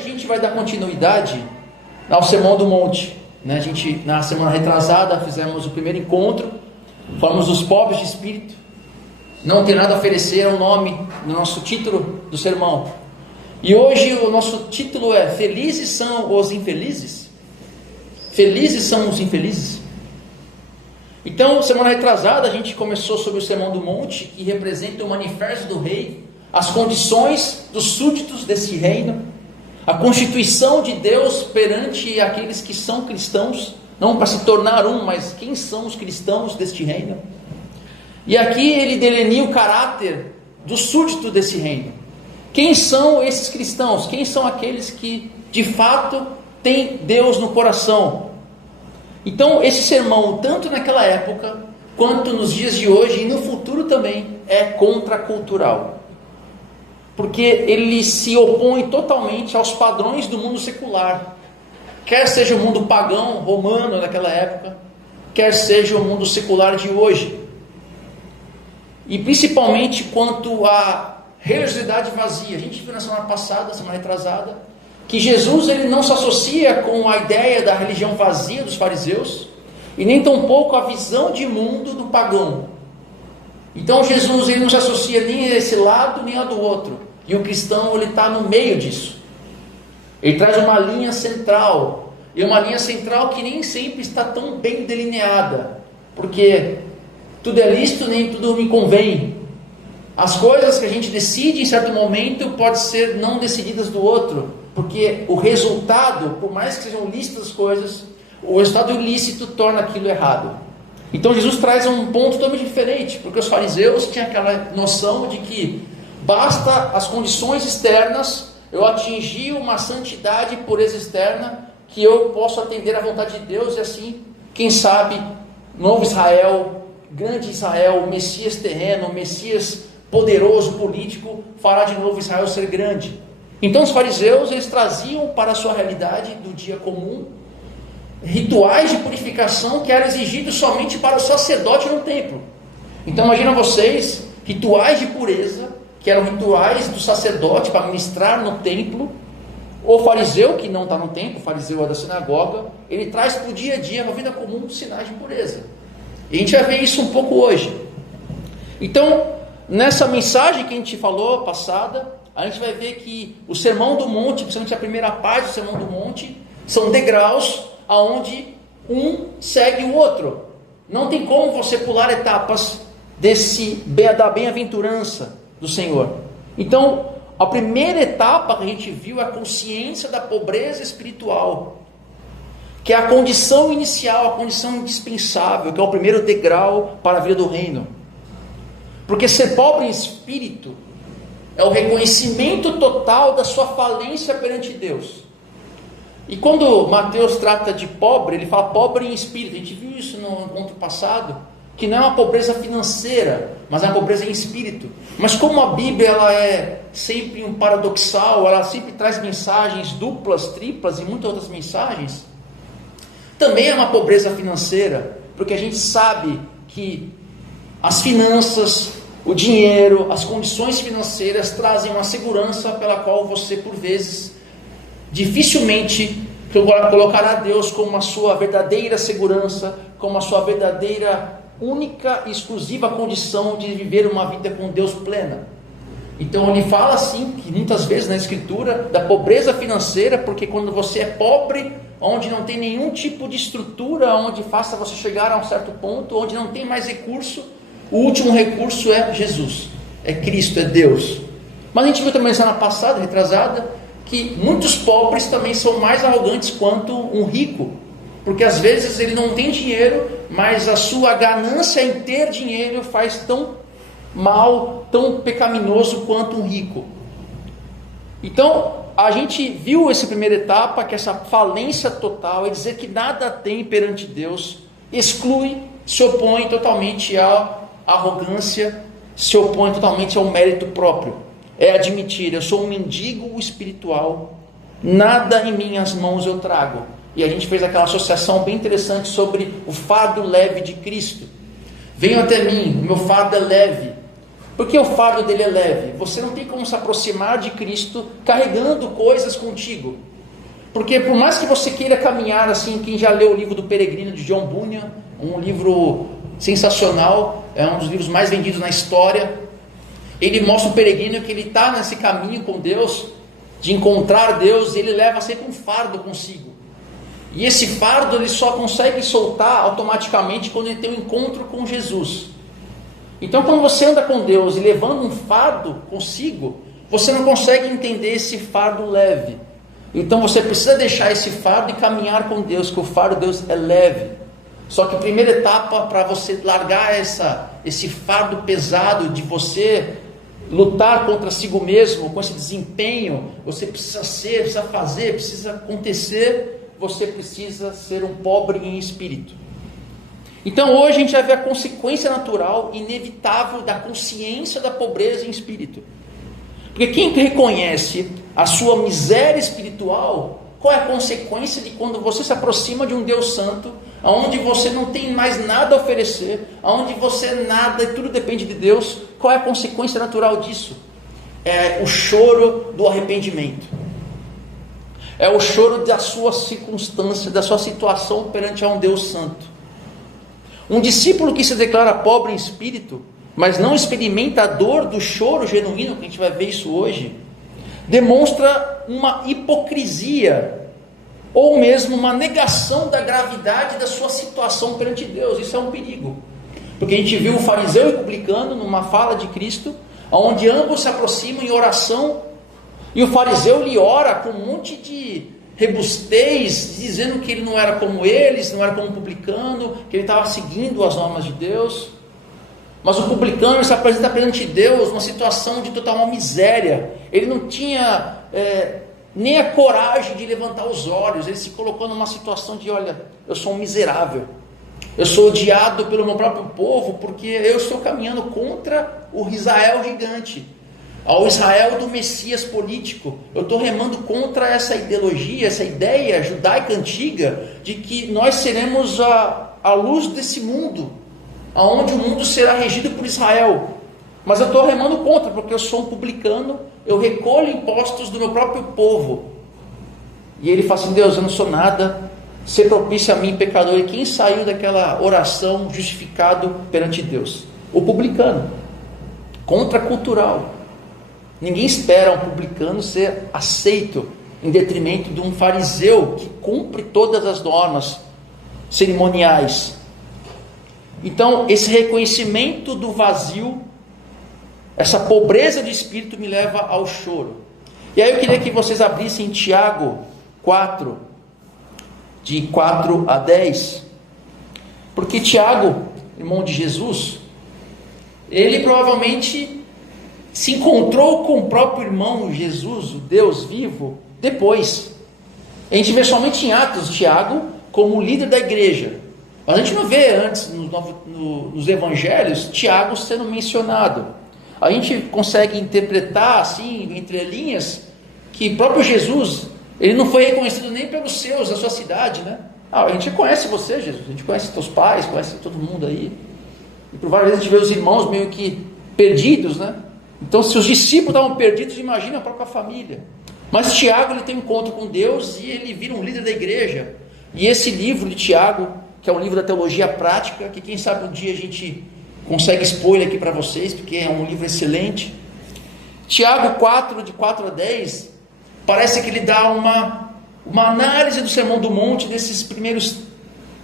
a gente vai dar continuidade ao Sermão do Monte, né? A gente, na semana retrasada, fizemos o primeiro encontro, falamos dos pobres de espírito. Não tem nada a oferecer, é o nome do nosso título do sermão. E hoje o nosso título é: Felizes são os infelizes? Felizes são os infelizes? Então, semana retrasada, a gente começou sobre o Sermão do Monte, que representa o manifesto do rei, as condições dos súditos desse reino, a constituição de Deus perante aqueles que são cristãos, não para se tornar um, mas quem são os cristãos deste reino. E aqui ele delinea o caráter do súdito desse reino. Quem são esses cristãos? Quem são aqueles que de fato têm Deus no coração? Então esse sermão, tanto naquela época, quanto nos dias de hoje e no futuro também, é contracultural. Porque ele se opõe totalmente aos padrões do mundo secular. Quer seja o mundo pagão, romano daquela época, quer seja o mundo secular de hoje. E principalmente quanto à religiosidade vazia. A gente viu na semana passada, semana retrasada, que Jesus ele não se associa com a ideia da religião vazia dos fariseus, e nem tampouco a visão de mundo do pagão. Então Jesus ele não se associa nem a esse lado, nem a do outro. E o cristão ele está no meio disso. Ele traz uma linha central, e uma linha central que nem sempre está tão bem delineada, porque tudo é lícito, nem tudo me convém. As coisas que a gente decide em certo momento podem ser não decididas do outro, porque o resultado, por mais que sejam lícitas as coisas, o resultado ilícito torna aquilo errado. Então Jesus traz um ponto totalmente diferente, porque os fariseus tinham aquela noção de que basta as condições externas, eu atingir uma santidade e pureza externa, que eu posso atender à vontade de Deus, e assim, quem sabe, novo Israel, grande Israel, o Messias terreno, o Messias poderoso político, fará de novo Israel ser grande. Então os fariseus, eles traziam para a sua realidade do dia comum, rituais de purificação que eram exigidos somente para o sacerdote no templo. Então imagina vocês, rituais de pureza, que eram rituais do sacerdote para ministrar no templo. O fariseu, que não está no templo, o fariseu é da sinagoga, ele traz para o dia a dia, na vida comum, sinais de pureza. E a gente vai ver isso um pouco hoje. Então, nessa mensagem que a gente falou, passada, a gente vai ver que o Sermão do Monte, principalmente a primeira parte do Sermão do Monte, são degraus aonde um segue o outro. Não tem como você pular etapas da bem-aventurança do Senhor. Então, a primeira etapa que a gente viu é a consciência da pobreza espiritual, que é a condição inicial, a condição indispensável, que é o primeiro degrau para a vida do reino. Porque ser pobre em espírito é o reconhecimento total da sua falência perante Deus. E quando Mateus trata de pobre, ele fala pobre em espírito. A gente viu isso no encontro passado, que não é uma pobreza financeira, mas é uma pobreza em espírito. Mas como a Bíblia ela é sempre um paradoxal, ela sempre traz mensagens duplas, triplas e muitas outras mensagens, também é uma pobreza financeira, porque a gente sabe que as finanças, o dinheiro, as condições financeiras trazem uma segurança pela qual você, por vezes, dificilmente colocará Deus como a sua verdadeira segurança, como a sua verdadeira, única e exclusiva condição de viver uma vida com Deus plena. Então ele fala assim, que muitas vezes na Escritura, da pobreza financeira, porque quando você é pobre, onde não tem nenhum tipo de estrutura, onde faça você chegar a um certo ponto, onde não tem mais recurso, o último recurso é Jesus, é Cristo, é Deus. Mas a gente viu também semana passada, retrasada, que muitos pobres também são mais arrogantes quanto um rico, porque às vezes ele não tem dinheiro, mas a sua ganância em ter dinheiro faz tão mal, tão pecaminoso quanto um rico. Então a gente viu essa primeira etapa, que essa falência total é dizer que nada tem perante Deus, exclui, se opõe totalmente à arrogância, se opõe totalmente ao mérito próprio. É admitir, eu sou um mendigo espiritual, nada em minhas mãos eu trago. E a gente fez aquela associação bem interessante sobre o fardo leve de Cristo. Venham até mim, o meu fardo é leve. Porque o fardo dele é leve. Você não tem como se aproximar de Cristo carregando coisas contigo. Porque por mais que você queira caminhar assim, quem já leu o livro do Peregrino de John Bunyan, um livro sensacional, é um dos livros mais vendidos na história. Ele mostra o peregrino que ele está nesse caminho com Deus, de encontrar Deus, e ele leva sempre um fardo consigo. E esse fardo ele só consegue soltar automaticamente quando ele tem um encontro com Jesus. Então quando você anda com Deus e levando um fardo consigo, você não consegue entender esse fardo leve. Então você precisa deixar esse fardo e caminhar com Deus, que o fardo de Deus é leve. Só que a primeira etapa para você largar esse fardo pesado de você lutar contra si mesmo, com esse desempenho, você precisa ser, precisa fazer, precisa acontecer, você precisa ser um pobre em espírito. Então hoje a gente vai ver a consequência natural, inevitável da consciência da pobreza em espírito. Porque quem reconhece a sua miséria espiritual, qual é a consequência de quando você se aproxima de um Deus santo, onde você não tem mais nada a oferecer, onde você nada e tudo depende de Deus? Qual é a consequência natural disso? É o choro do arrependimento. É o choro da sua circunstância, da sua situação perante a um Deus santo. Um discípulo que se declara pobre em espírito, mas não experimenta a dor do choro genuíno, que a gente vai ver isso hoje, demonstra uma hipocrisia, ou mesmo uma negação da gravidade da sua situação perante Deus. Isso é um perigo, porque a gente viu o fariseu e o publicano numa fala de Cristo, onde ambos se aproximam em oração, e o fariseu lhe ora com um monte de rebustez, dizendo que ele não era como eles, não era como o publicano, que ele estava seguindo as normas de Deus. Mas o publicano se apresenta perante Deus numa situação de total miséria. Ele não tinha nem a coragem de levantar os olhos. Ele se colocou numa situação de: olha, eu sou um miserável, eu sou odiado pelo meu próprio povo, porque eu estou caminhando contra o Israel gigante, ao Israel do Messias político. Eu estou remando contra essa ideologia, essa ideia judaica antiga, de que nós seremos a luz desse mundo, aonde o mundo será regido por Israel. Mas eu estou remando contra, porque eu sou um publicano, eu recolho impostos do meu próprio povo. E ele fala assim: Deus, eu não sou nada, ser propício a mim, pecador. E quem saiu daquela oração justificado perante Deus? O publicano, contracultural. Ninguém espera um publicano ser aceito em detrimento de um fariseu que cumpre todas as normas cerimoniais. Então, esse reconhecimento do vazio, essa pobreza de espírito me leva ao choro. E aí eu queria que vocês abrissem Tiago 4, de 4 a 10, porque Tiago, irmão de Jesus, ele provavelmente se encontrou com o próprio irmão Jesus, o Deus vivo, depois. A gente vê somente em Atos Tiago como líder da igreja. Mas a gente não vê antes, nos evangelhos, Tiago sendo mencionado. A gente consegue interpretar, assim, entre linhas, que o próprio Jesus, ele não foi reconhecido nem pelos seus, da sua cidade, né? A gente conhece você, Jesus, a gente conhece teus pais, conhece todo mundo aí. E por várias vezes a gente vê os irmãos meio que perdidos, né? Então, se os discípulos estavam perdidos, imagina a própria família. Mas Tiago, ele tem um encontro com Deus e ele vira um líder da igreja. E esse livro de Tiago, que é um livro da teologia prática, que quem sabe um dia a gente consegue expor ele aqui para vocês, porque é um livro excelente. Tiago 4, de 4 a 10, parece que ele dá uma análise do Sermão do Monte, desses primeiros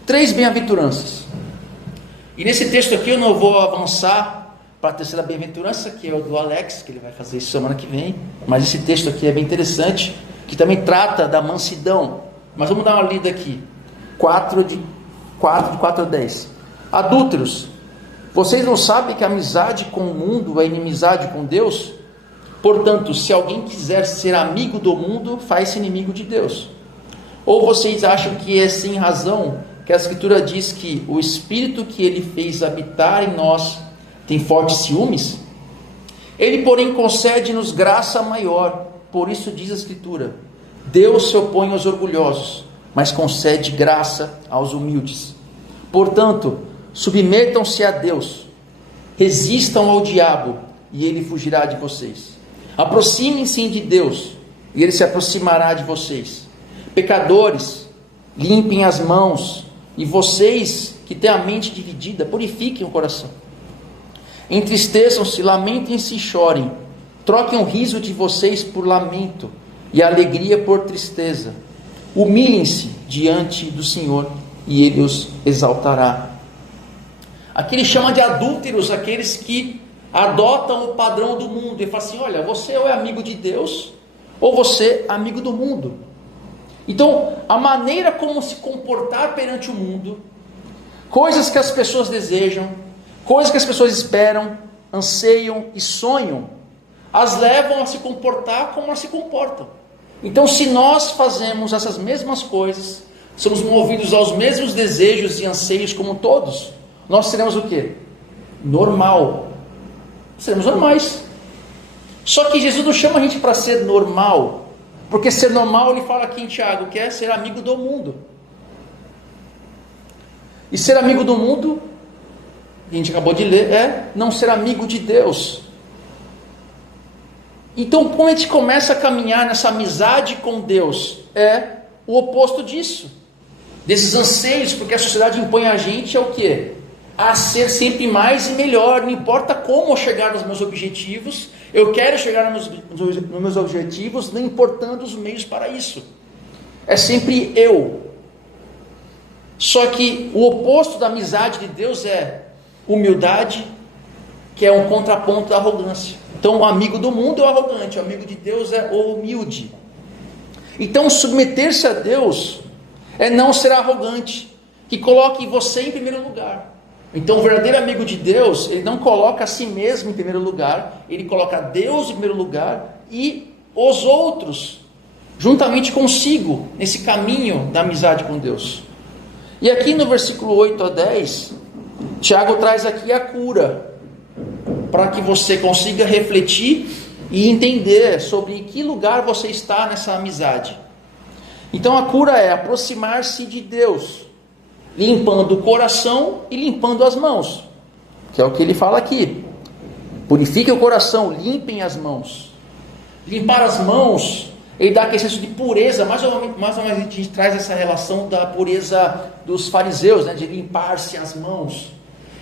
3 bem-aventuranças. E nesse texto aqui eu não vou avançar para a terceira bem-aventurança, que é o do Alex, que ele vai fazer isso semana que vem, mas esse texto aqui é bem interessante, que também trata da mansidão. Mas vamos dar uma lida aqui. 4 de 4 a 10. Adúlteros, vocês não sabem que a amizade com o mundo é inimizade com Deus? Portanto, se alguém quiser ser amigo do mundo, faz-se inimigo de Deus. Ou vocês acham que é sem razão que a Escritura diz que o Espírito que Ele fez habitar em nós tem fortes ciúmes? Ele, porém, concede-nos graça maior. Por isso diz a Escritura: Deus se opõe aos orgulhosos, mas concede graça aos humildes. Portanto, submetam-se a Deus, resistam ao diabo, e ele fugirá de vocês. Aproximem-se de Deus, e ele se aproximará de vocês. Pecadores, limpem as mãos, e vocês que têm a mente dividida, purifiquem o coração. Entristeçam-se, lamentem-se e chorem. Troquem o riso de vocês por lamento, e a alegria por tristeza. Humilhem-se diante do Senhor, e Ele os exaltará. Aqui ele chama de adúlteros aqueles que adotam o padrão do mundo. Ele fala assim, olha, você ou é amigo de Deus, ou você é amigo do mundo. Então, a maneira como se comportar perante o mundo, coisas que as pessoas desejam, coisas que as pessoas esperam, anseiam e sonham, as levam a se comportar como elas se comportam. Então, se nós fazemos essas mesmas coisas, somos movidos aos mesmos desejos e anseios como todos, nós seremos o quê? Normal. Seremos normais. Só que Jesus não chama a gente para ser normal, porque ser normal, ele fala aqui em Tiago, que é ser amigo do mundo. E ser amigo do mundo, a gente acabou de ler, é não ser amigo de Deus. Então, quando a gente começa a caminhar nessa amizade com Deus, é o oposto disso. Desses anseios, porque a sociedade impõe a gente é o quê? A ser sempre mais e melhor, não importa como eu chegar nos meus objetivos, eu quero chegar nos meus objetivos, não importando os meios para isso. É sempre eu. Só que o oposto da amizade de Deus é humildade, que é um contraponto da arrogância. Então, o amigo do mundo é o arrogante, o amigo de Deus é o humilde. Então, submeter-se a Deus é não ser arrogante, que coloque você em primeiro lugar. Então, o verdadeiro amigo de Deus, ele não coloca a si mesmo em primeiro lugar, ele coloca Deus em primeiro lugar e os outros, juntamente consigo, nesse caminho da amizade com Deus. E aqui no versículo 8 a 10, Tiago traz aqui a cura, para que você consiga refletir e entender sobre em que lugar você está nessa amizade. Então a cura é aproximar-se de Deus, limpando o coração e limpando as mãos, que é o que ele fala aqui. Purifiquem o coração, limpem as mãos. Limpar as mãos, ele dá aquele senso de pureza, mais ou menos a gente traz essa relação da pureza dos fariseus, né, de limpar-se as mãos.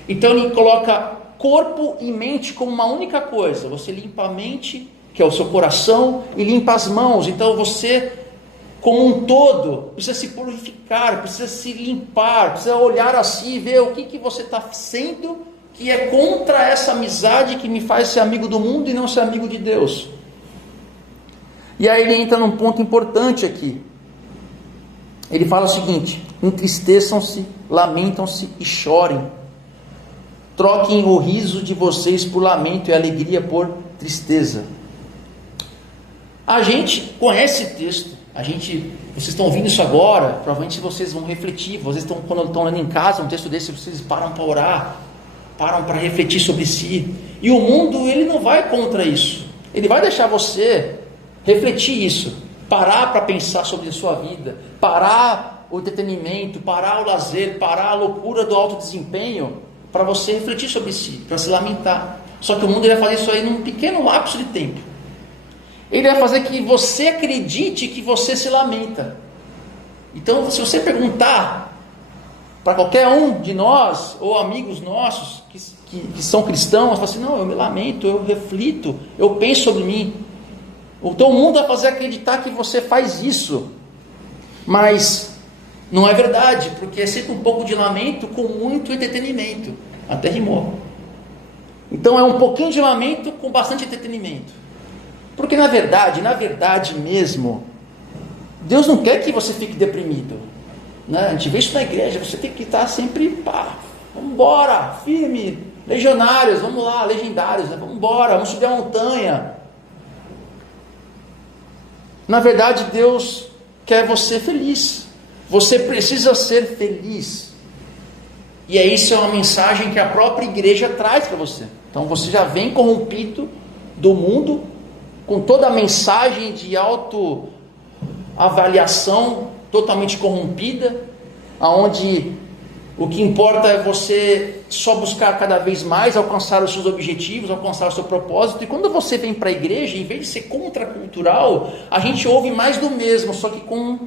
Então ele coloca corpo e mente como uma única coisa. Você limpa a mente, que é o seu coração, e limpa as mãos. Então você, como um todo, precisa se purificar, precisa se limpar, precisa olhar a si e ver o que você está sendo que é contra essa amizade que me faz ser amigo do mundo e não ser amigo de Deus. E aí ele entra num ponto importante aqui. Ele fala o seguinte: entristeçam-se, lamentam-se e chorem. Troquem o riso de vocês por lamento e alegria por tristeza. A gente conhece esse texto. Vocês estão ouvindo isso agora, provavelmente vocês vão refletir. Vocês estão, quando estão lendo em casa um texto desse, vocês param para orar, param para refletir sobre si. E o mundo, ele não vai contra isso. Ele vai deixar você refletir isso, parar para pensar sobre a sua vida, parar o entretenimento, parar o lazer, parar a loucura do alto desempenho, para você refletir sobre si, para se lamentar. Só que o mundo vai fazer isso aí num pequeno lapso de tempo. Ele vai fazer que você acredite que você se lamenta. Então, se você perguntar para qualquer um de nós, ou amigos nossos que são cristãos, fala assim: não, eu me lamento, eu reflito, eu penso sobre mim. Então o mundo vai fazer acreditar que você faz isso. Mas não é verdade, porque é sempre um pouco de lamento com muito entretenimento. Até rimou. Então é um pouquinho de lamento com bastante entretenimento. Porque na verdade mesmo, Deus não quer que você fique deprimido, né? A gente vê isso na igreja, você tem que estar sempre, vamos embora, firme, legionários, vamos lá, legendários, né? Vamos embora, vamos subir a montanha. Na verdade, Deus quer você feliz. Você precisa ser feliz. E isso é uma mensagem que a própria igreja traz para você. Então você já vem corrompido do mundo, com toda a mensagem de autoavaliação totalmente corrompida, onde O que importa é você só buscar cada vez mais alcançar os seus objetivos, alcançar o seu propósito. E quando você vem para a igreja, em vez de ser contracultural, a gente ouve mais do mesmo, só que com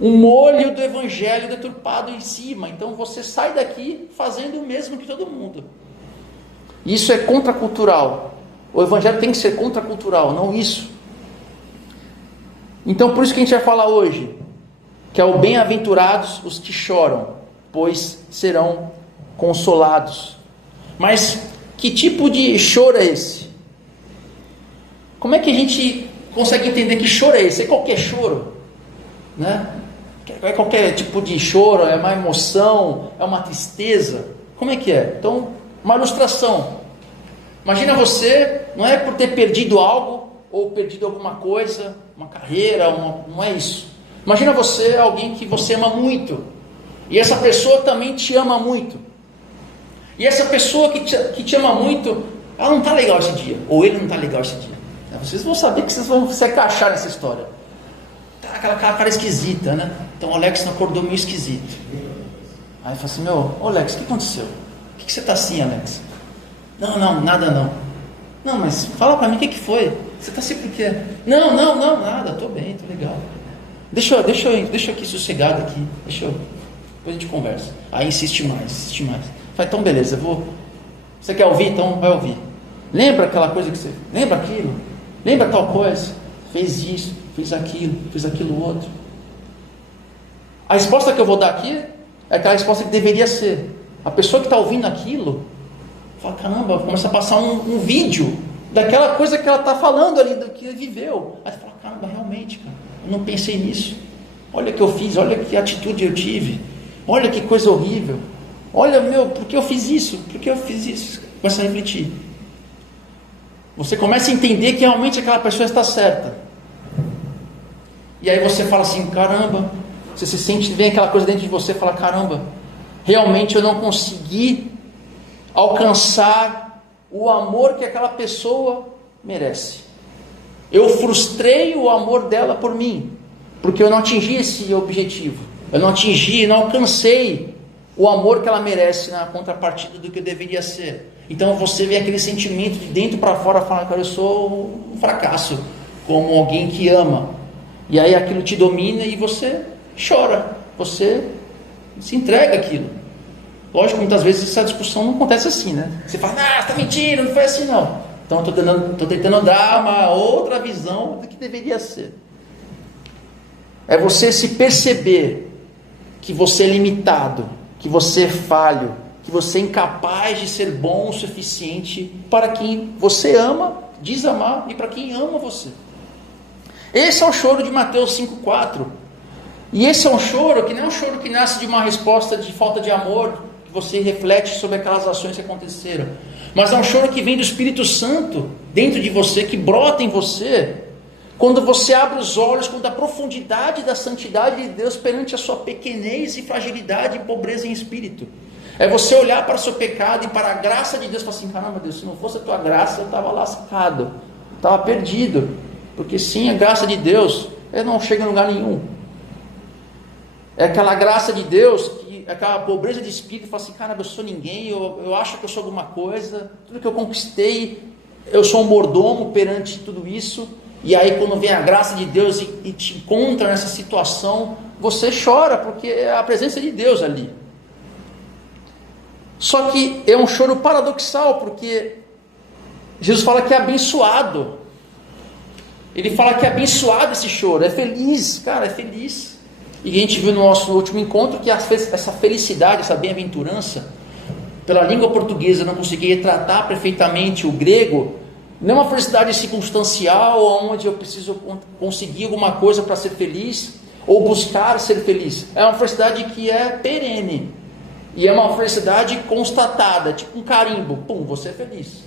um molho do evangelho deturpado em cima. Então você sai daqui fazendo o mesmo que todo mundo. Isso é contracultural. O evangelho tem que ser contracultural, não isso. Então por isso que a gente vai falar hoje, que é o bem-aventurados os que choram, pois serão consolados. Mas que tipo de choro é esse? Como é que a gente consegue entender que choro é esse? É qualquer choro, né? É qualquer tipo de choro, é uma emoção, é uma tristeza. Como é que é? Então, uma ilustração. Imagina você, não é por ter perdido algo, ou perdido alguma coisa, uma carreira, não é isso. Imagina você, alguém que você ama muito, e essa pessoa também te ama muito. E essa pessoa que te ama muito, ela não está legal esse dia, ou ele não está legal esse dia. Vocês vão saber que vocês vão se encaixar nessa história. Tá aquela cara esquisita, né? Então o Alex não acordou meio esquisito. Aí fala assim, Alex, o que aconteceu? Por que você está assim, Alex? Não, nada não. Não, mas fala para mim o que foi. Você está assim por quê? Não, nada, estou bem, estou legal. Deixa eu aqui sossegado aqui, depois a gente conversa. Aí insiste mais. Fala, então beleza, você quer ouvir? Então vai ouvir. Lembra aquela coisa que você... Lembra aquilo? Lembra tal coisa? Fez isso, fez aquilo outro. A resposta que eu vou dar aqui é aquela resposta que deveria ser. A pessoa que está ouvindo aquilo, fala, caramba, começa a passar um vídeo daquela coisa que ela está falando ali, do que viveu. Aí você fala, caramba, realmente, cara, eu não pensei nisso. Olha o que eu fiz, olha que atitude eu tive. Olha que coisa horrível. Olha, por que eu fiz isso? Por que eu fiz isso? Começa a refletir. Você começa a entender que realmente aquela pessoa está certa. E aí você fala assim, caramba, você se sente, vem aquela coisa dentro de você, fala, caramba, realmente eu não consegui alcançar o amor que aquela pessoa merece. Eu frustrei o amor dela por mim, porque eu não atingi esse objetivo. Eu não alcancei o amor que ela merece na contrapartida do que eu deveria ser. Então você vê aquele sentimento de dentro para fora, falando, cara, eu sou um fracasso, como alguém que ama. E aí aquilo te domina e você chora, você se entrega àquilo. Lógico, muitas vezes essa discussão não acontece assim, né? Você fala, você está mentindo, não foi assim não. Então estou tentando dar uma outra visão do que deveria ser. É você se perceber que você é limitado, que você é falho, que você é incapaz de ser bom o suficiente para quem você ama, diz amar, e para quem ama você. Esse é o choro de Mateus 5,4. E esse é um choro que não é um choro que nasce de uma resposta de falta de amor, que você reflete sobre aquelas ações que aconteceram, mas é um choro que vem do Espírito Santo dentro de você, que brota em você, quando você abre os olhos quando a profundidade da santidade de Deus perante a sua pequenez e fragilidade e pobreza em espírito. É você olhar para o seu pecado e para a graça de Deus e falar assim, caramba Deus, se não fosse a tua graça eu estava lascado, estava perdido, porque sem a graça de Deus eu não chego em lugar nenhum. É aquela graça de Deus, aquela pobreza de espírito, fala assim, caramba, eu sou ninguém, eu acho que eu sou alguma coisa, tudo que eu conquistei, eu sou um mordomo perante tudo isso. E aí quando vem a graça de Deus e te encontra nessa situação, você chora, porque é a presença de Deus ali. Só que é um choro paradoxal, porque Jesus fala que é abençoado. Ele fala que é abençoado esse choro, é feliz, cara, é feliz. E a gente viu no nosso último encontro que essa felicidade, essa bem-aventurança, pela língua portuguesa não conseguia tratar perfeitamente o grego, não é uma felicidade circunstancial, onde eu preciso conseguir alguma coisa para ser feliz, ou buscar ser feliz. É uma felicidade que é perene, e é uma felicidade constatada, tipo um carimbo, pum, você é feliz.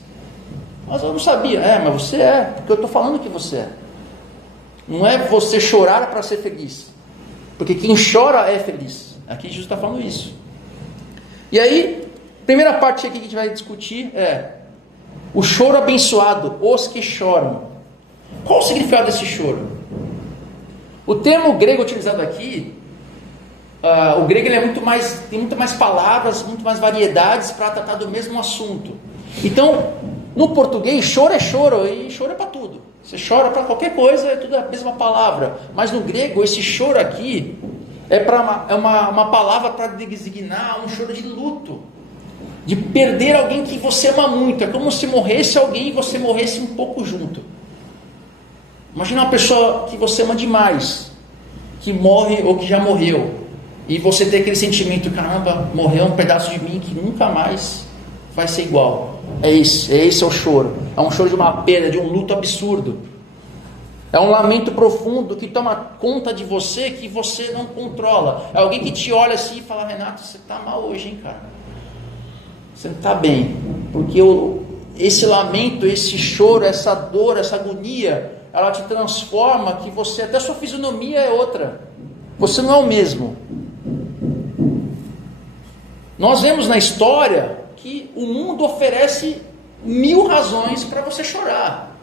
Mas eu não sabia, mas você é, porque eu estou falando que você é. Não é você chorar para ser feliz, porque quem chora é feliz. Aqui Jesus está falando isso. E aí, primeira parte aqui que a gente vai discutir é o choro abençoado, os que choram. Qual o significado desse choro? O termo grego utilizado aqui o grego ele tem muito mais palavras, muito mais variedades para tratar do mesmo assunto. Então, no português, choro é choro, e choro é para tudo. Você chora para qualquer coisa, é tudo a mesma palavra. Mas no grego, esse choro aqui é uma palavra para designar um choro de luto, de perder alguém que você ama muito. É como se morresse alguém e você morresse um pouco junto. Imagina uma pessoa que você ama demais, que morre ou que já morreu, e você tem aquele sentimento, caramba, morreu um pedaço de mim que nunca mais vai ser igual. Esse é o choro. É um choro de uma perda, de um luto absurdo. É um lamento profundo que toma conta de você, que você não controla. É alguém que te olha assim e fala, Renato, você está mal hoje, hein, cara? Você não está bem. Porque esse lamento, esse choro, essa dor, essa agonia, ela te transforma, que você, até sua fisionomia é outra. Você não é o mesmo. Nós vemos na história que o mundo oferece 1000 razões para você chorar.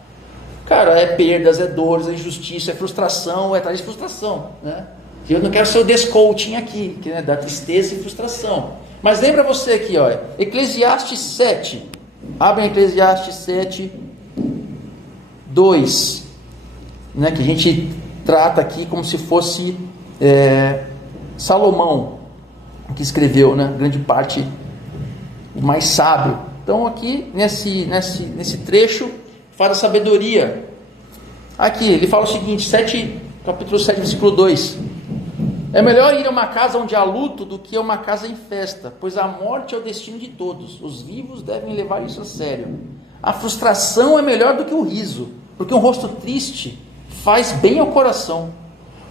Cara, é perdas, é dores, é injustiça, é frustração, é atrás de frustração, né? Eu não quero ser o descoaching aqui, que, né, dá tristeza e frustração. Mas lembra você aqui, ó, Eclesiastes 7. Abre Eclesiastes 7, 2. Né, que a gente trata aqui como se fosse Salomão que escreveu, né, grande parte, o mais sábio. Então aqui nesse trecho fala da sabedoria. Aqui ele fala o seguinte, capítulo 7, versículo 2: é melhor ir a uma casa onde há luto do que a uma casa em festa, pois a morte é o destino de todos, os vivos devem levar isso a sério. A frustração é melhor do que o riso, porque um rosto triste faz bem ao coração.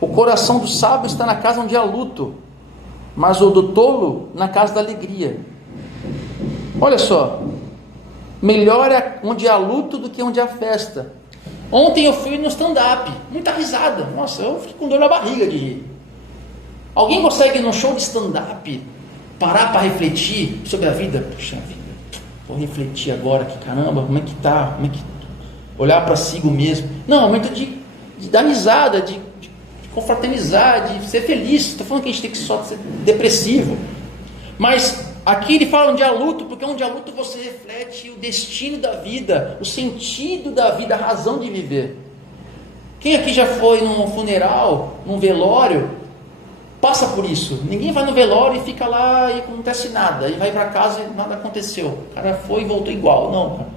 O coração do sábio está na casa onde há luto, mas o do tolo na casa da alegria. Olha só, melhor é onde há luto do que onde há festa. Ontem eu fui no stand-up, muita risada. Nossa, eu fiquei com dor na barriga de rir. Alguém consegue num show de stand-up parar para refletir sobre a vida? Puxa vida, vou refletir agora, que caramba, como é que tá? Como é que... olhar para si mesmo. Não, é momento de dar risada, de confraternizar, de ser feliz. Estou falando que a gente tem que só ser depressivo. Mas aqui ele fala onde há luto, porque onde há luto você reflete o destino da vida, o sentido da vida, a razão de viver. Quem aqui já foi num funeral, num velório, passa por isso. Ninguém vai no velório e fica lá e não acontece nada, e vai para casa e nada aconteceu. O cara foi e voltou igual. Não, cara.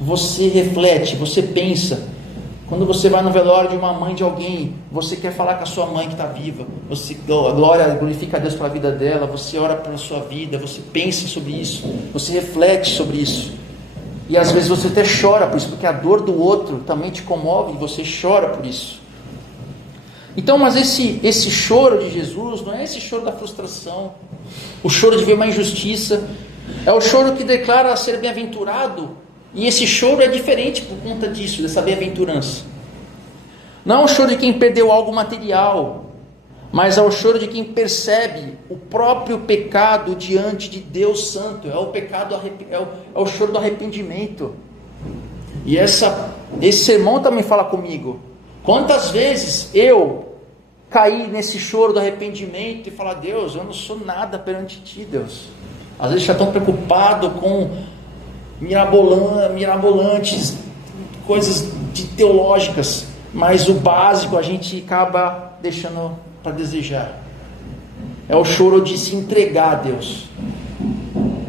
Você reflete, você pensa. Quando você vai no velório de uma mãe de alguém, você quer falar com a sua mãe que está viva, você glorifica a Deus pela vida dela, você ora pela sua vida, você pensa sobre isso, você reflete sobre isso. E às vezes você até chora por isso, porque a dor do outro também te comove e você chora por isso. Então, mas esse choro de Jesus não é esse choro da frustração, o choro de ver uma injustiça, é o choro que declara ser bem-aventurado. E esse choro é diferente por conta disso, dessa bem-aventurança. Não é o choro de quem perdeu algo material, mas é o choro de quem percebe o próprio pecado diante de Deus Santo. É o pecado, é o choro do arrependimento. E esse sermão também fala comigo. Quantas vezes eu caí nesse choro do arrependimento e falar, Deus, eu não sou nada perante ti, Deus. Às vezes já tão preocupado com mirabolantes, coisas teológicas, mas o básico a gente acaba deixando para desejar. É o choro de se entregar a Deus.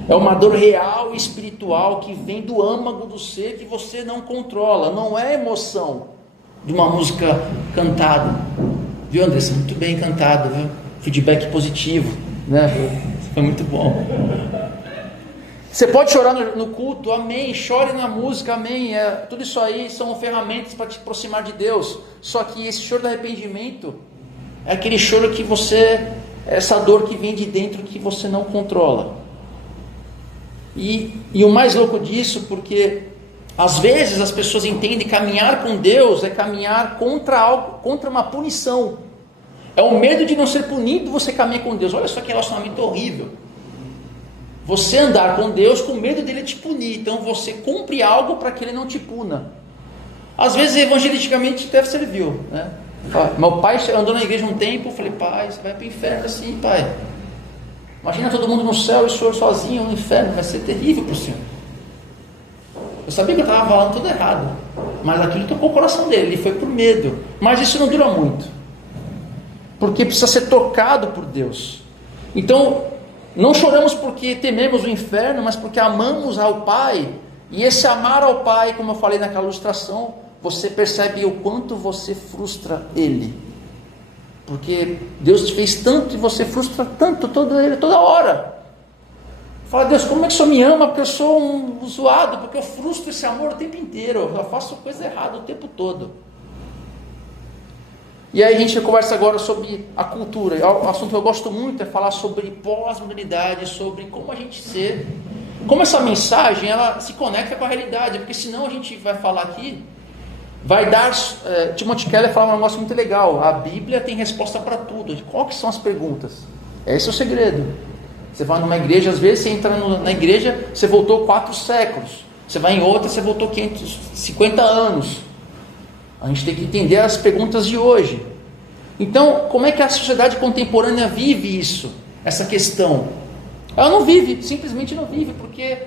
É uma dor real e espiritual que vem do âmago do ser, que você não controla. Não é emoção de uma música cantada. Viu, Andressa? Muito bem cantado, viu? Feedback positivo, né? Foi muito bom. Você pode chorar no culto, amém, chore na música, amém, tudo isso aí são ferramentas para te aproximar de Deus. Só que esse choro do arrependimento é aquele choro que essa dor que vem de dentro que você não controla. E o mais louco disso, porque às vezes as pessoas entendem caminhar com Deus é caminhar contra algo, contra uma punição. É o medo de não ser punido, você caminha com Deus. Olha só que relacionamento horrível. Você andar com Deus com medo dele te punir. Então você cumpre algo para que ele não te puna. Às vezes evangelisticamente até serviu, né? Meu pai andou na igreja um tempo, eu falei, pai, você vai para o inferno assim, pai. Imagina todo mundo no céu e o senhor sozinho no inferno, vai ser terrível para o senhor. Eu sabia que eu estava falando tudo errado, mas aquilo tocou o coração dele, ele foi por medo. Mas isso não dura muito, porque precisa ser tocado por Deus. Então, não choramos porque tememos o inferno, mas porque amamos ao Pai. E esse amar ao Pai, como eu falei naquela ilustração, você percebe o quanto você frustra Ele. Porque Deus te fez tanto e você frustra tanto toda hora. Fala, Deus, como é que o Senhor me ama? Porque eu sou um zoado, porque eu frustro esse amor o tempo inteiro. Eu faço coisa errada o tempo todo. E aí a gente conversa agora sobre a cultura. O assunto que eu gosto muito é falar sobre pós-modernidade, sobre como a gente ser, como essa mensagem ela se conecta com a realidade, porque senão a gente vai falar aqui, vai dar, Timothy Keller fala um negócio muito legal, a Bíblia tem resposta para tudo. Qual que são as perguntas? Esse é o segredo. Você vai numa igreja, às vezes você entra na igreja, você voltou 4 séculos, você vai em outra, você voltou 550 anos. A gente tem que entender as perguntas de hoje. Então, como é que a sociedade contemporânea vive isso? Essa questão? Ela não vive, simplesmente não vive, porque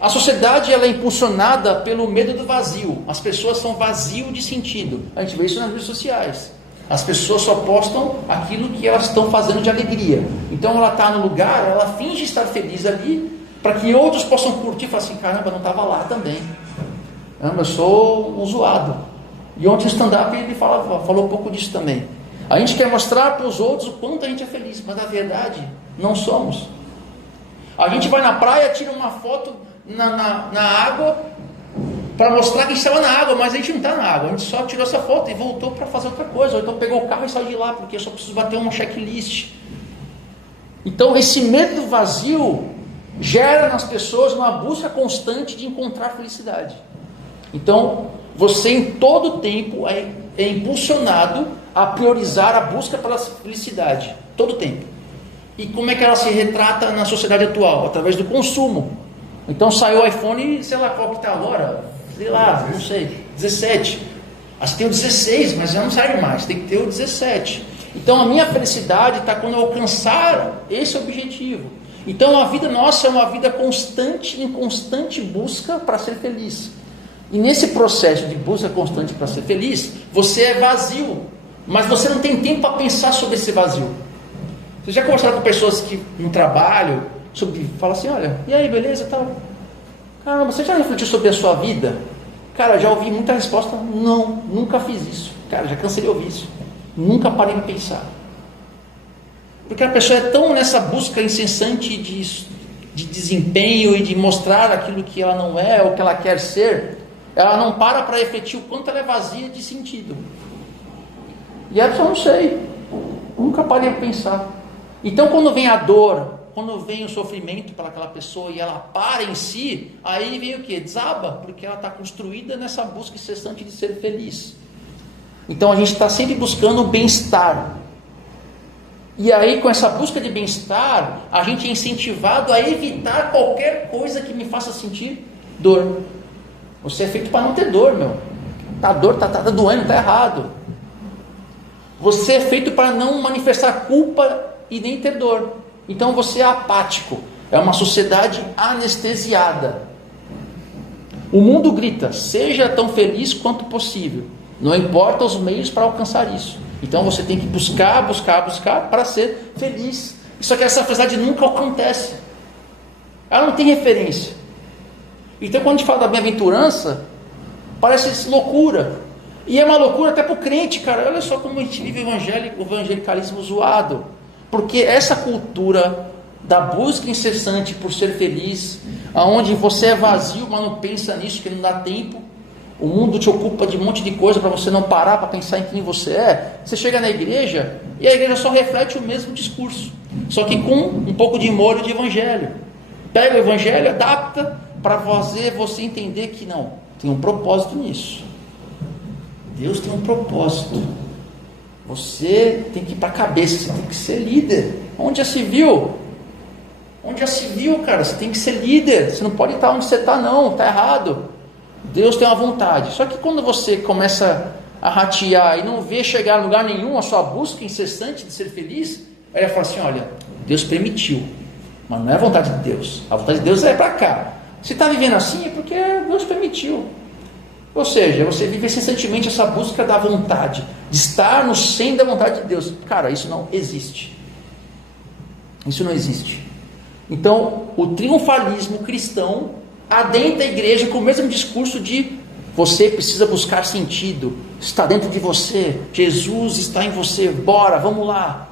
a sociedade ela é impulsionada pelo medo do vazio. As pessoas são vazio de sentido. A gente vê isso nas redes sociais. As pessoas só postam aquilo que elas estão fazendo de alegria. Então ela está no lugar, ela finge estar feliz ali, para que outros possam curtir e falar assim, caramba, eu não estava lá também. Caramba, eu sou um zoado. E ontem o stand-up ele falou um pouco disso também. A gente quer mostrar para os outros o quanto a gente é feliz, mas na verdade não somos. A gente vai na praia, tira uma foto na água para mostrar que a gente estava na água, mas a gente não está na água, a gente só tirou essa foto e voltou para fazer outra coisa, ou então pegou o carro e saiu de lá, porque eu só preciso bater uma checklist. Então esse medo do vazio gera nas pessoas uma busca constante de encontrar felicidade. Então você em todo tempo é impulsionado a priorizar a busca pela felicidade, todo tempo. E como é que ela se retrata na sociedade atual? Através do consumo. Então saiu o iPhone, sei lá qual que está agora, sei lá, não sei, 17. Você tem o 16, mas já não serve mais, tem que ter o 17. Então a minha felicidade está quando eu alcançar esse objetivo. Então a vida nossa é uma vida constante, em constante busca para ser feliz. E nesse processo de busca constante para ser feliz, você é vazio, mas você não tem tempo para pensar sobre esse vazio. Você já conversaram com pessoas que no trabalho, fala assim, olha, e aí, beleza, tal? Caramba, você já refletiu sobre a sua vida? Cara, já ouvi muita resposta, não, nunca fiz isso. Cara, já cansei de ouvir isso. Nunca parei de pensar. Porque a pessoa é tão nessa busca incessante de desempenho e de mostrar aquilo que ela não é, ou que ela quer ser, ela não para refletir o quanto ela é vazia de sentido. E ela só não sei, nunca parei de pensar. Então quando vem a dor, quando vem o sofrimento para aquela pessoa e ela para em si, aí vem o que? Desaba, porque ela está construída nessa busca incessante de ser feliz. Então a gente está sempre buscando o bem-estar. E aí com essa busca de bem-estar, a gente é incentivado a evitar qualquer coisa que me faça sentir dor. Você é feito para não ter dor, meu. Tá doendo, tá errado. Você é feito para não manifestar culpa e nem ter dor. Então você é apático. É uma sociedade anestesiada. O mundo grita, seja tão feliz quanto possível. Não importa os meios para alcançar isso. Então você tem que buscar para ser feliz. Só que essa felicidade nunca acontece. Ela não tem referência. Então quando a gente fala da bem-aventurança, parece loucura. E é uma loucura até para o crente, cara. Olha só como a gente vive o evangelicalismo zoado. Porque essa cultura da busca incessante por ser feliz, aonde você é vazio, mas não pensa nisso, que não dá tempo. O mundo te ocupa de um monte de coisa para você não parar para pensar em quem você é. Você chega na igreja e a igreja só reflete o mesmo discurso, só que com um pouco de molho de evangelho. Pega o evangelho, adapta para fazer você entender que não, tem um propósito nisso. Deus tem um propósito. Você tem que ir para a cabeça, você tem que ser líder. Onde já se viu? Onde já se viu, cara? Você tem que ser líder. Você não pode estar onde você está, não. Está errado. Deus tem uma vontade. Só que quando você começa a ratear e não vê chegar a lugar nenhum a sua busca incessante de ser feliz, aí ele fala assim: olha, Deus permitiu, mas não é a vontade de Deus, a vontade de Deus é para cá. Se está vivendo assim é porque Deus permitiu. Ou seja, você vive incessantemente essa busca da vontade, de estar no centro da vontade de Deus. Cara, isso não existe. Isso não existe. Então, o triunfalismo cristão adentra a igreja com o mesmo discurso de: você precisa buscar sentido, está dentro de você, Jesus está em você, bora, vamos lá.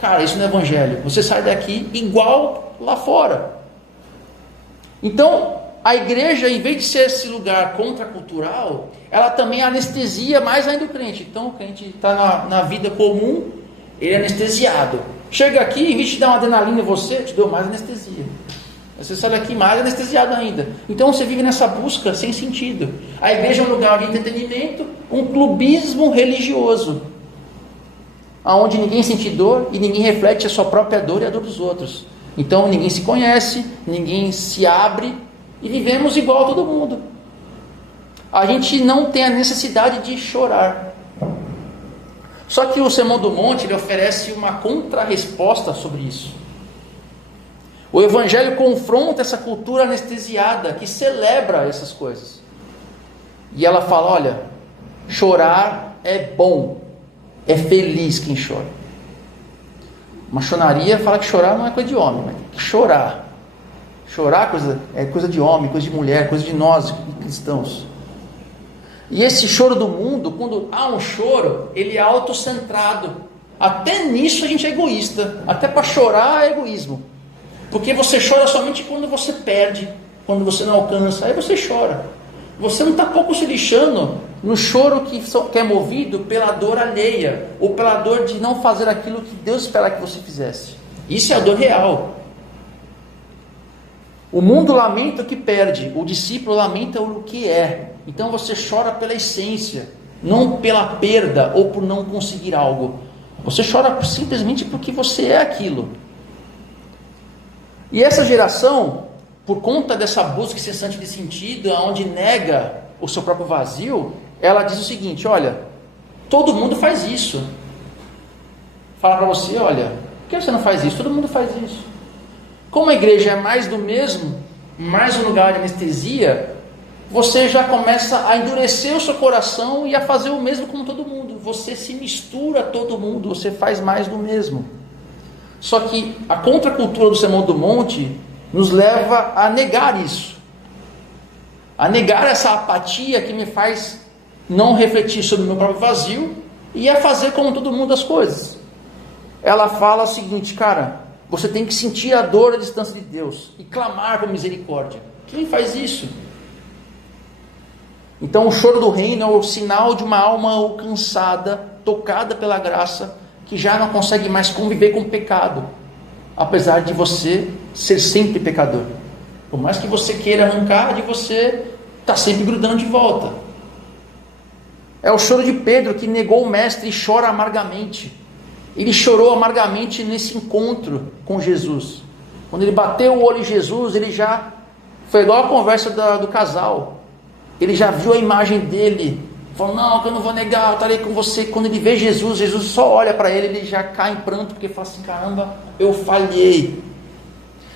Cara, isso não é evangelho. Você sai daqui igual lá fora. Então, a igreja, em vez de ser esse lugar contracultural, ela também anestesia mais ainda o crente. Então, o crente está na vida comum, ele é anestesiado. Chega aqui, em vez de te dar uma adrenalina em você, te deu mais anestesia. Você sai daqui mais anestesiado ainda. Então você vive nessa busca sem sentido. A igreja é um lugar de entretenimento, um clubismo religioso, onde ninguém sente dor e ninguém reflete a sua própria dor e a dor dos outros. Então ninguém se conhece, ninguém se abre e vivemos igual a todo mundo. A gente não tem a necessidade de chorar. Só que o Sermão do Monte, ele oferece uma contra-resposta sobre isso. O Evangelho confronta essa cultura anestesiada que celebra essas coisas. E ela fala: olha, chorar é bom, é feliz quem chora. Maçonaria fala que chorar não é coisa de homem, mas tem que chorar. Chorar é coisa de homem, coisa de mulher, coisa de nós cristãos. E esse choro do mundo, quando há um choro, ele é autocentrado. Até nisso a gente é egoísta. Até para chorar é egoísmo. Porque você chora somente quando você perde, quando você não alcança, aí você chora. Você não está pouco se lixando no choro que é movido pela dor alheia, ou pela dor de não fazer aquilo que Deus espera que você fizesse. Isso é a dor real. O mundo lamenta o que perde, o discípulo lamenta o que é. Então você chora pela essência, não pela perda ou por não conseguir algo. Você chora simplesmente porque você é aquilo. E essa geração, por conta dessa busca incessante de sentido, onde nega o seu próprio vazio, ela diz o seguinte: olha, todo mundo faz isso. Fala para você: olha, por que você não faz isso? Todo mundo faz isso. Como a igreja é mais do mesmo, mais um lugar de anestesia, você já começa a endurecer o seu coração e a fazer o mesmo com todo mundo. Você se mistura a todo mundo, você faz mais do mesmo. Só que a contracultura do Sermão do Monte nos leva a negar isso, a negar essa apatia que me faz não refletir sobre o meu próprio vazio e a fazer como todo mundo as coisas. Ela fala o seguinte: cara, você tem que sentir a dor da distância de Deus e clamar por misericórdia. Quem faz isso? Então o choro do reino é o sinal de uma alma alcançada, tocada pela graça, que já não consegue mais conviver com o pecado, apesar de você ser sempre pecador. Por mais que você queira arrancar de você, está sempre grudando de volta. É o choro de Pedro, que negou o mestre e chora amargamente. Ele chorou amargamente nesse encontro com Jesus. Quando ele bateu o olho em Jesus, ele já... Foi igual a conversa do casal. Ele já viu a imagem dele. Falou: não, que eu não vou negar, eu estarei com você. Quando ele vê Jesus, Jesus só olha para ele, ele já cai em pranto, porque fala assim: caramba, eu falhei.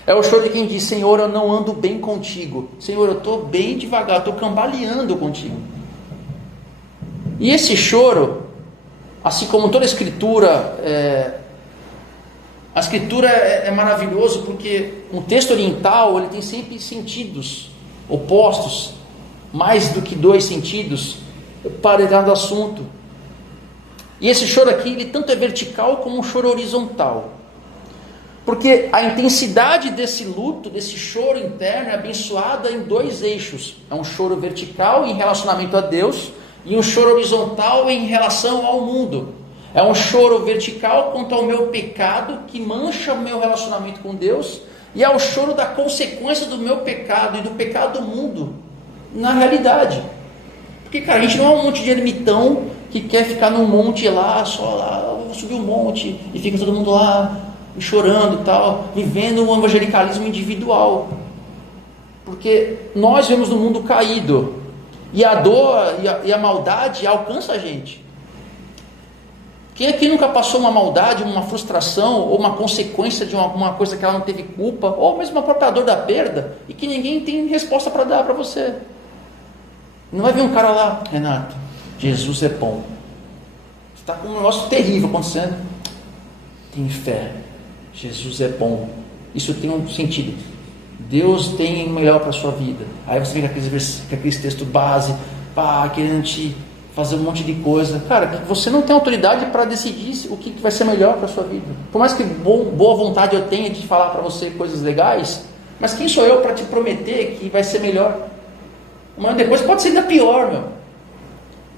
É o choro de quem diz: Senhor, eu não ando bem contigo. Senhor, eu estou bem devagar, estou cambaleando contigo. E esse choro, assim como toda a Escritura, a Escritura é maravilhoso, porque um texto oriental, ele tem sempre sentidos opostos, mais do que dois sentidos, para determinado assunto. E esse choro aqui, ele tanto é vertical como um choro horizontal, porque a intensidade desse luto, desse choro interno, é abençoada em dois eixos. É um choro vertical em relacionamento a Deus, e um choro horizontal em relação ao mundo. É um choro vertical quanto ao meu pecado, que mancha o meu relacionamento com Deus, e é o choro da consequência do meu pecado e do pecado do mundo na realidade. Porque, cara, a gente não é um monte de ermitão que quer ficar num monte lá, só lá, vou subir um monte, e fica todo mundo lá, chorando e tal, vivendo um evangelicalismo individual. Porque nós vivemos num mundo caído, E a dor e a maldade alcança a gente. Quem aqui nunca passou uma maldade, uma frustração, ou uma consequência de uma coisa que ela não teve culpa, ou mesmo a própria dor da perda, e que ninguém tem resposta para dar para você? Não vai vir um cara lá, Renato, Jesus é bom. Você está com um negócio terrível acontecendo. Tem fé, Jesus é bom. Isso tem um sentido. Deus tem o melhor para a sua vida. Aí você vem com aquele texto base, querendo te fazer um monte de coisa. Cara, você não tem autoridade para decidir o que vai ser melhor para a sua vida. Por mais que boa vontade eu tenha de falar para você coisas legais, mas quem sou eu para te prometer que vai ser melhor? Mas depois pode ser ainda pior, meu.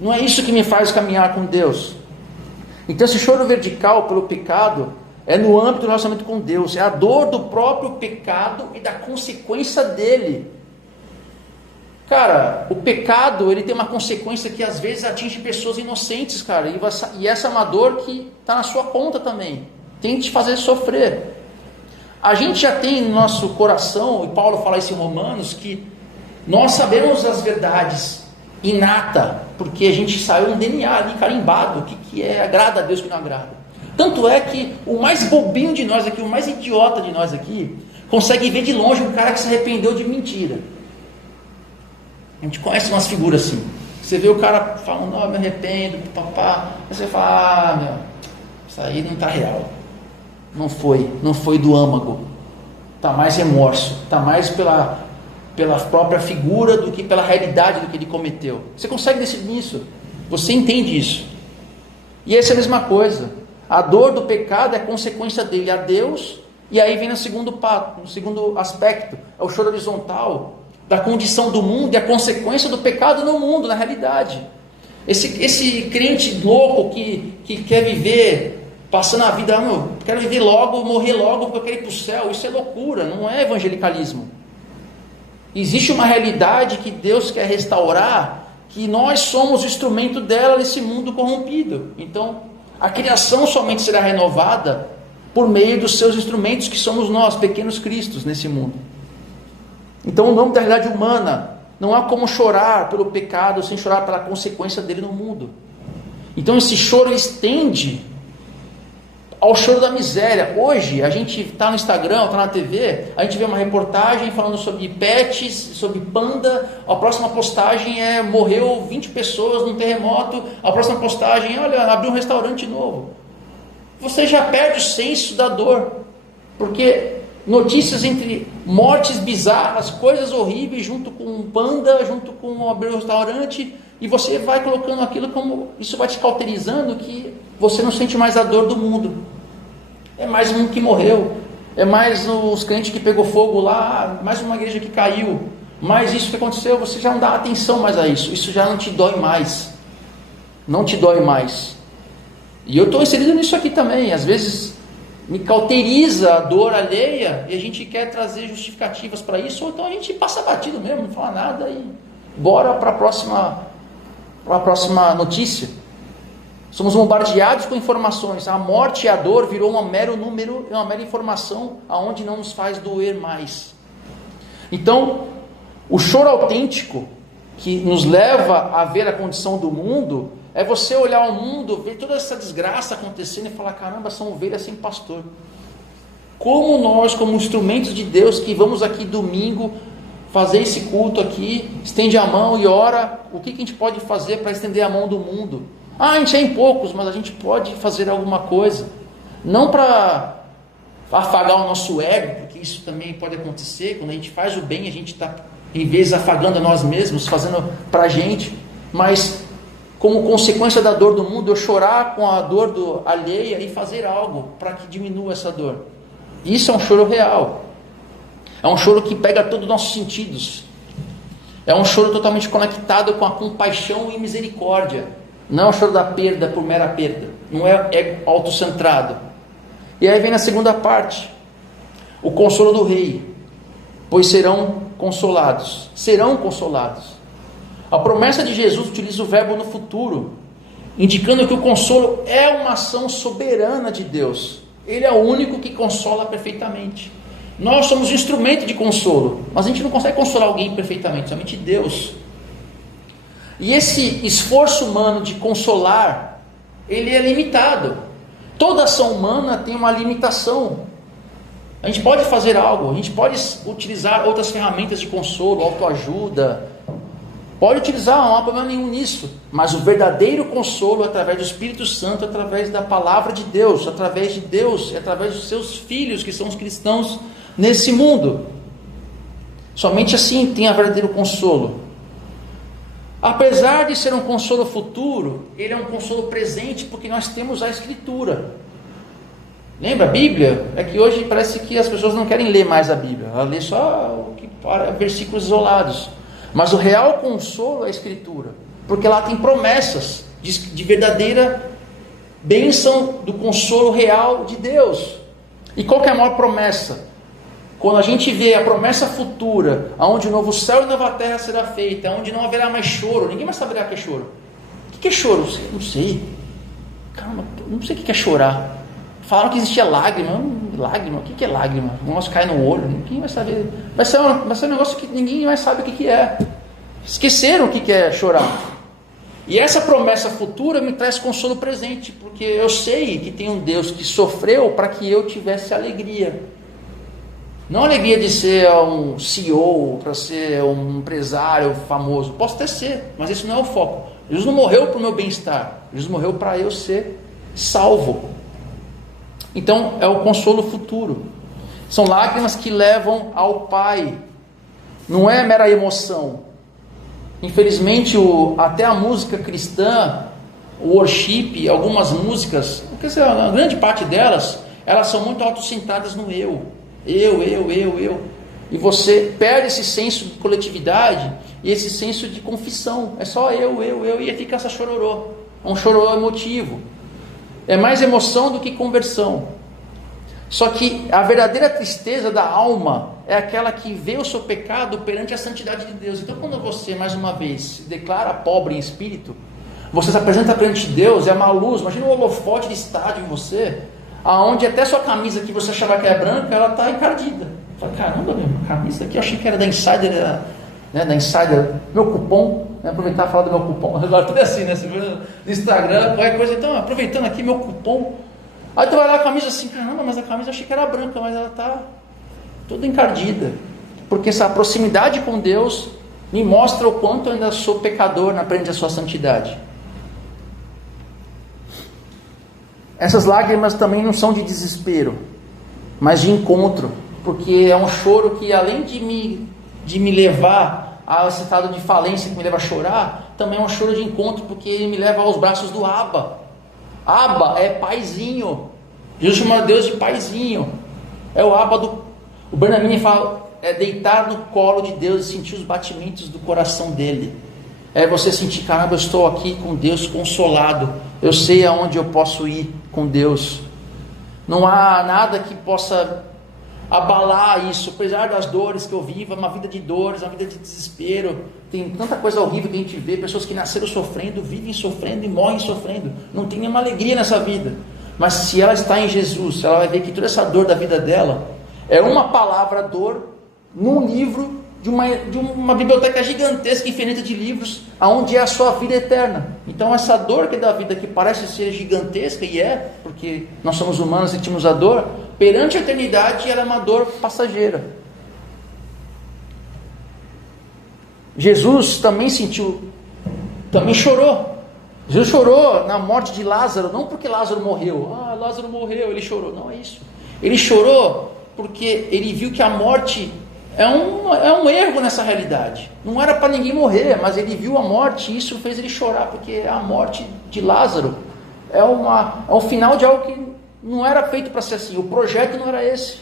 Não é isso que me faz caminhar com Deus. Então esse choro vertical pelo pecado é no âmbito do relacionamento com Deus, é a dor do próprio pecado e da consequência dele. Cara, o pecado, ele tem uma consequência que às vezes atinge pessoas inocentes, cara, e essa é uma dor que está na sua conta também, tem que te fazer sofrer. A gente já tem no nosso coração, e Paulo fala isso em Romanos, que nós sabemos as verdades inata, porque a gente saiu no DNA ali carimbado, o que agrada a Deus e o que não agrada. Tanto é que o mais bobinho de nós aqui, o mais idiota de nós aqui, consegue ver de longe um cara que se arrependeu de mentira. A gente conhece umas figuras assim. Você vê o cara falando, me arrependo, papá. Aí você fala, meu, isso aí não está real. Não foi do âmago. Está mais remorso, está mais pela própria figura do que pela realidade do que ele cometeu. Você consegue decidir nisso. Você entende isso. E essa é a mesma coisa. A dor do pecado é consequência dele a Deus. E aí vem no segundo aspecto, é o choro horizontal da condição do mundo e a consequência do pecado no mundo, na realidade. Esse crente louco que quer viver, passando a vida, quero viver logo, morrer logo porque eu quero ir para o céu, isso é loucura, não é evangelicalismo. Existe uma realidade que Deus quer restaurar, que nós somos o instrumento dela nesse mundo corrompido. Então, a criação somente será renovada por meio dos seus instrumentos, que somos nós, pequenos cristos nesse mundo. Então, o nome da realidade humana não há como chorar pelo pecado sem chorar pela consequência dele no mundo. Então, esse choro estende ao choro da miséria. Hoje, a gente está no Instagram, está na TV, a gente vê uma reportagem falando sobre pets, sobre panda. A próxima postagem é: morreu 20 pessoas num terremoto. A próxima postagem, olha, abriu um restaurante novo. Você já perde o senso da dor, porque notícias entre mortes bizarras, coisas horríveis, junto com um panda, junto com abrir um restaurante, e você vai colocando aquilo como, isso vai te cauterizando, que você não sente mais a dor do mundo. É mais um que morreu, é mais os crentes que pegou fogo lá, mais uma igreja que caiu, mais isso que aconteceu, você já não dá atenção mais a isso já não te dói mais, não te dói mais. E eu estou inserido nisso aqui também, às vezes me cauteriza a dor alheia, e a gente quer trazer justificativas para isso, ou então a gente passa batido mesmo, não fala nada, e bora para a próxima notícia. Somos bombardeados com informações. A morte e a dor virou um mero número, uma mera informação, aonde não nos faz doer mais. Então, o choro autêntico, que nos leva a ver a condição do mundo, é você olhar o mundo, ver toda essa desgraça acontecendo e falar: caramba, são ovelhas sem pastor. Como nós, como instrumentos de Deus, que vamos aqui domingo fazer esse culto aqui, estende a mão e ora, o que a gente pode fazer para estender a mão do mundo? A gente é em poucos, mas a gente pode fazer alguma coisa, não para afagar o nosso ego, porque isso também pode acontecer. Quando a gente faz o bem, a gente está, em vez de afagando a nós mesmos, fazendo para a gente, mas como consequência da dor do mundo, eu chorar com a dor alheia e fazer algo para que diminua essa dor. Isso é um choro real, é um choro que pega todos os nossos sentidos, é um choro totalmente conectado com a compaixão e misericórdia. Não é o choro da perda por mera perda, não é autocentrado. E aí vem na segunda parte, o consolo do rei, pois serão consolados. Serão consolados. A promessa de Jesus utiliza o verbo no futuro, indicando que o consolo é uma ação soberana de Deus. Ele é o único que consola perfeitamente. Nós somos instrumento de consolo, mas a gente não consegue consolar alguém perfeitamente, somente Deus. E esse esforço humano de consolar, ele é limitado. Toda ação humana tem uma limitação. A gente pode fazer algo, a gente pode utilizar outras ferramentas de consolo, autoajuda, pode utilizar, não há problema nenhum nisso. Mas o verdadeiro consolo é através do Espírito Santo, através da palavra de Deus, através de Deus, através dos seus filhos, que são os cristãos nesse mundo. Somente assim tem o verdadeiro consolo. Apesar de ser um consolo futuro, ele é um consolo presente, porque nós temos a Escritura. Lembra a Bíblia? É que hoje parece que as pessoas não querem ler mais a Bíblia, ela lê só versículos isolados. Mas o real consolo é a Escritura, porque lá tem promessas de verdadeira bênção do consolo real de Deus. E qual que é a maior promessa? Quando a gente vê a promessa futura, onde o novo céu e nova terra será feita, onde não haverá mais choro, ninguém mais saberá o que é choro. O que é choro? Não sei. Caramba, não sei o que é chorar. Falaram que existia lágrima. Lágrima, o que é lágrima? O negócio cai no olho, ninguém vai saber. Vai ser um negócio que ninguém mais sabe o que é. Esqueceram o que é chorar. E essa promessa futura me traz consolo presente, porque eu sei que tem um Deus que sofreu para que eu tivesse alegria. Não a alegria de ser um CEO, para ser um empresário famoso. Posso até ser, mas esse não é o foco. Jesus não morreu para o meu bem-estar. Jesus morreu para eu ser salvo. Então é o consolo futuro. São lágrimas que levam ao Pai. Não é mera emoção. Infelizmente até a música cristã, o worship, algumas músicas, a grande parte delas, elas são muito autocentradas no eu. Eu. E você perde esse senso de coletividade e esse senso de confissão. É só eu, e fica essa chororô. É um chororô emotivo. É mais emoção do que conversão. Só que a verdadeira tristeza da alma é aquela que vê o seu pecado perante a santidade de Deus. Então quando você, mais uma vez, se declara pobre em espírito, você se apresenta perante Deus, é uma luz, imagina um holofote de estádio em você, aonde até sua camisa que você achava que é branca, ela está encardida. Fala, caramba, meu, camisa aqui, eu achei que era da Insider, da Insider, meu cupom, aproveitar e falar do meu cupom, agora tudo é assim, você vê no Instagram, qualquer coisa, então aproveitando aqui meu cupom, aí tu vai lá a camisa assim, caramba, mas a camisa eu achei que era branca, mas ela está toda encardida, porque essa proximidade com Deus me mostra o quanto eu ainda sou pecador na frente da sua santidade. Essas lágrimas também não são de desespero, mas de encontro, porque é um choro que além de me levar a esse estado de falência que me leva a chorar, também é um choro de encontro, porque ele me leva aos braços do Abba. Abba é paizinho. Jesus chama Deus de paizinho. É o Abba o Bernardini fala, é deitar no colo de Deus e sentir os batimentos do coração dele. É você sentir, caramba, eu estou aqui com Deus consolado. Eu sei aonde eu posso ir com Deus. Não há nada que possa abalar isso, apesar das dores que eu vivo, é uma vida de dores, uma vida de desespero. Tem tanta coisa horrível que a gente vê, pessoas que nasceram sofrendo, vivem sofrendo e morrem sofrendo. Não tem nenhuma alegria nessa vida. Mas se ela está em Jesus, ela vai ver que toda essa dor da vida dela é uma palavra dor num livro de uma biblioteca gigantesca, infinita de livros, aonde é a sua vida eterna. Então essa dor que é da vida, que parece ser gigantesca, e é, porque nós somos humanos e sentimos a dor, perante a eternidade ela é uma dor passageira. Jesus também também chorou. Jesus chorou na morte de Lázaro, não porque Lázaro morreu. Lázaro morreu, ele chorou. Não é isso. Ele chorou porque ele viu que a morte é um erro nessa realidade. Não era para ninguém morrer, mas ele viu a morte e isso fez ele chorar, porque a morte de Lázaro é um final de algo que não era feito para ser assim. O projeto não era esse.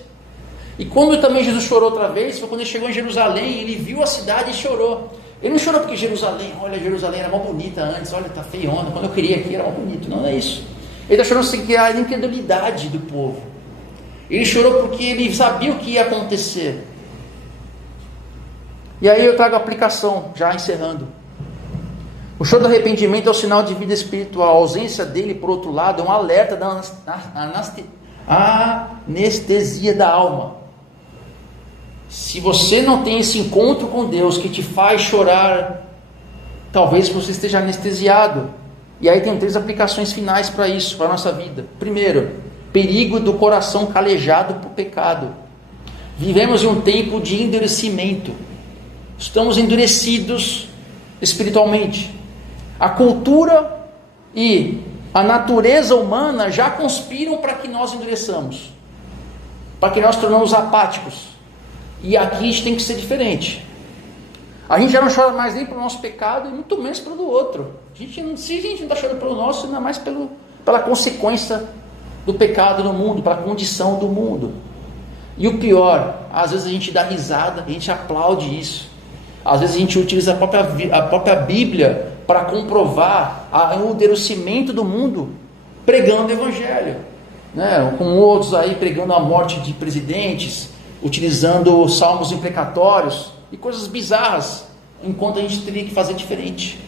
E quando também Jesus chorou outra vez, foi quando ele chegou em Jerusalém, ele viu a cidade e chorou. Ele não chorou porque Jerusalém era mó bonita antes, olha, tá feiona, quando eu queria aqui era mó bonito. Não é isso. Ele está chorando assim, que a incredulidade do povo. Ele chorou porque ele sabia o que ia acontecer. E aí eu trago a aplicação, já encerrando. O choro do arrependimento é o sinal de vida espiritual. A ausência dele, por outro lado, é um alerta da anestesia da alma. Se você não tem esse encontro com Deus que te faz chorar Talvez você esteja anestesiado. E aí tem 3 aplicações finais para isso, para a nossa vida. Primeiro, perigo do coração calejado por pecado. Vivemos em um tempo de endurecimento. Estamos endurecidos espiritualmente. A cultura e a natureza humana já conspiram para que nós endureçamos, para que nós tornamos apáticos. E aqui a gente tem que ser diferente. A gente já não chora mais nem pelo nosso pecado e muito menos pelo outro. Se a gente não está chorando pelo nosso, ainda mais pela consequência do pecado no mundo, pela condição do mundo. E o pior, às vezes a gente dá risada, a gente aplaude isso. Às vezes a gente utiliza a própria Bíblia para comprovar o endurecimento do mundo, pregando o Evangelho, né? Com outros aí pregando a morte de presidentes, utilizando salmos imprecatórios e coisas bizarras, enquanto a gente teria que fazer diferente.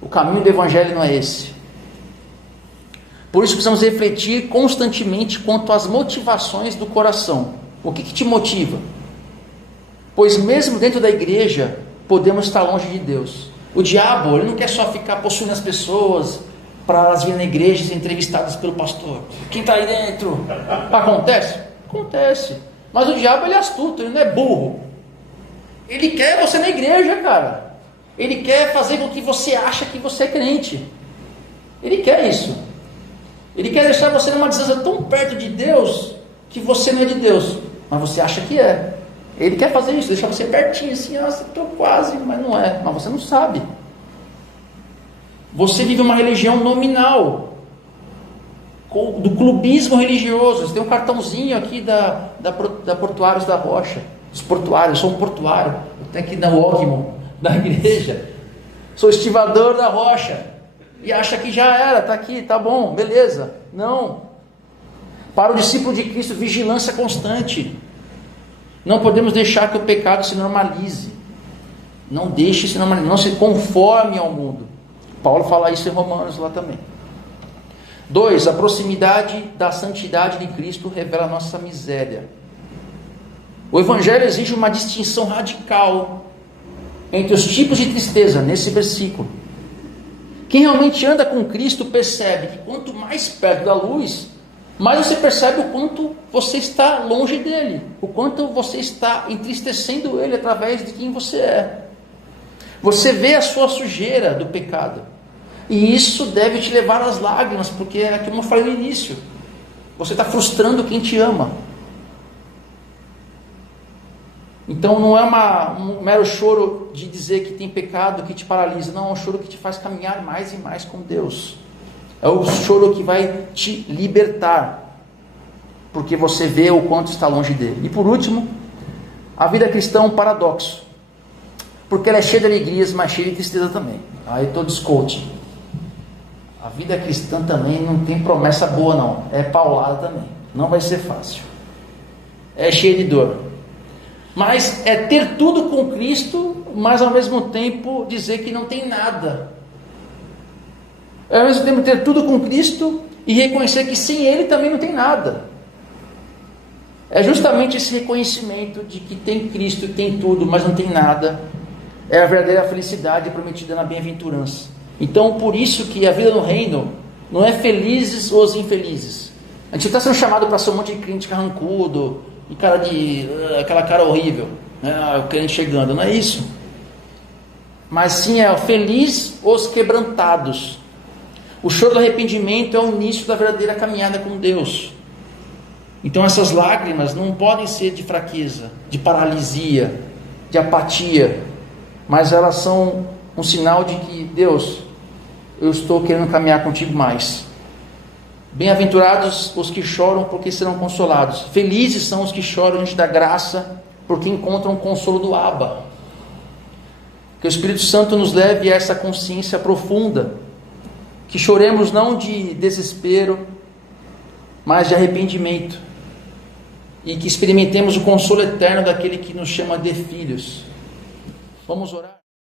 O caminho do Evangelho não é esse. Por isso precisamos refletir constantemente quanto às motivações do coração. O que te motiva? Pois mesmo dentro da igreja, podemos estar longe de Deus. O diabo, ele não quer só ficar possuindo as pessoas para elas virem na igreja e ser entrevistadas pelo pastor. Quem está aí dentro? Acontece? Acontece. Mas o diabo, ele é astuto, ele não é burro. Ele quer você na igreja, cara. Ele quer fazer com que você ache que você é crente. Ele quer isso. Ele quer deixar você numa distância tão perto de Deus que você não é de Deus, mas você acha que é. Ele quer fazer isso, deixar você pertinho assim, estou quase, mas não é, mas você não sabe. Você vive uma religião nominal, do clubismo religioso. Você tem um cartãozinho aqui da Portuários da Rocha, os portuários, eu sou um portuário, eu tenho aqui na Ogmon, da igreja, sou estivador da rocha, e acha que já era, está aqui, tá bom, beleza. Não. Para o discípulo de Cristo, vigilância constante. Não podemos deixar que o pecado se normalize. Não deixe se normalizar, não se conforme ao mundo. Paulo fala isso em Romanos lá também. 2. A proximidade da santidade de Cristo revela a nossa miséria. O Evangelho exige uma distinção radical entre os tipos de tristeza, nesse versículo. Quem realmente anda com Cristo percebe que quanto mais perto da luz, mais você percebe o quanto você está longe dele, o quanto você está entristecendo ele através de quem você é. Você vê a sua sujeira do pecado, e isso deve te levar às lágrimas, porque é como eu falei no início, você está frustrando quem te ama. Então não é um mero choro de dizer que tem pecado que te paralisa, não, é um choro que te faz caminhar mais e mais com Deus. É o choro que vai te libertar, porque você vê o quanto está longe dele. E por último, a vida cristã é um paradoxo, porque ela é cheia de alegrias, mas cheia de tristeza também. Aí estou descoaching. A vida cristã também não tem promessa boa não, é paulada também, não vai ser fácil, é cheia de dor. Mas é ter tudo com Cristo, mas ao mesmo tempo dizer que não tem nada. É ao mesmo tempo ter tudo com Cristo e reconhecer que sem Ele também não tem nada. É justamente esse reconhecimento de que tem Cristo e tem tudo, mas não tem nada. É a verdadeira felicidade prometida na bem-aventurança. Então, por isso que a vida no reino não é felizes os infelizes. A gente está sendo chamado para ser um monte de crente carrancudo, e aquela cara horrível, né? O crente chegando, não é isso. Mas sim, é feliz os quebrantados. O choro do arrependimento é o início da verdadeira caminhada com Deus. Então essas lágrimas não podem ser de fraqueza, de paralisia, de apatia, mas elas são um sinal de que, Deus, eu estou querendo caminhar contigo mais. Bem-aventurados os que choram, porque serão consolados. Felizes são os que choram diante da graça, porque encontram o consolo do Abba. Que o Espírito Santo nos leve a essa consciência profunda, que choremos não de desespero, mas de arrependimento, e que experimentemos o consolo eterno daquele que nos chama de filhos. Vamos orar.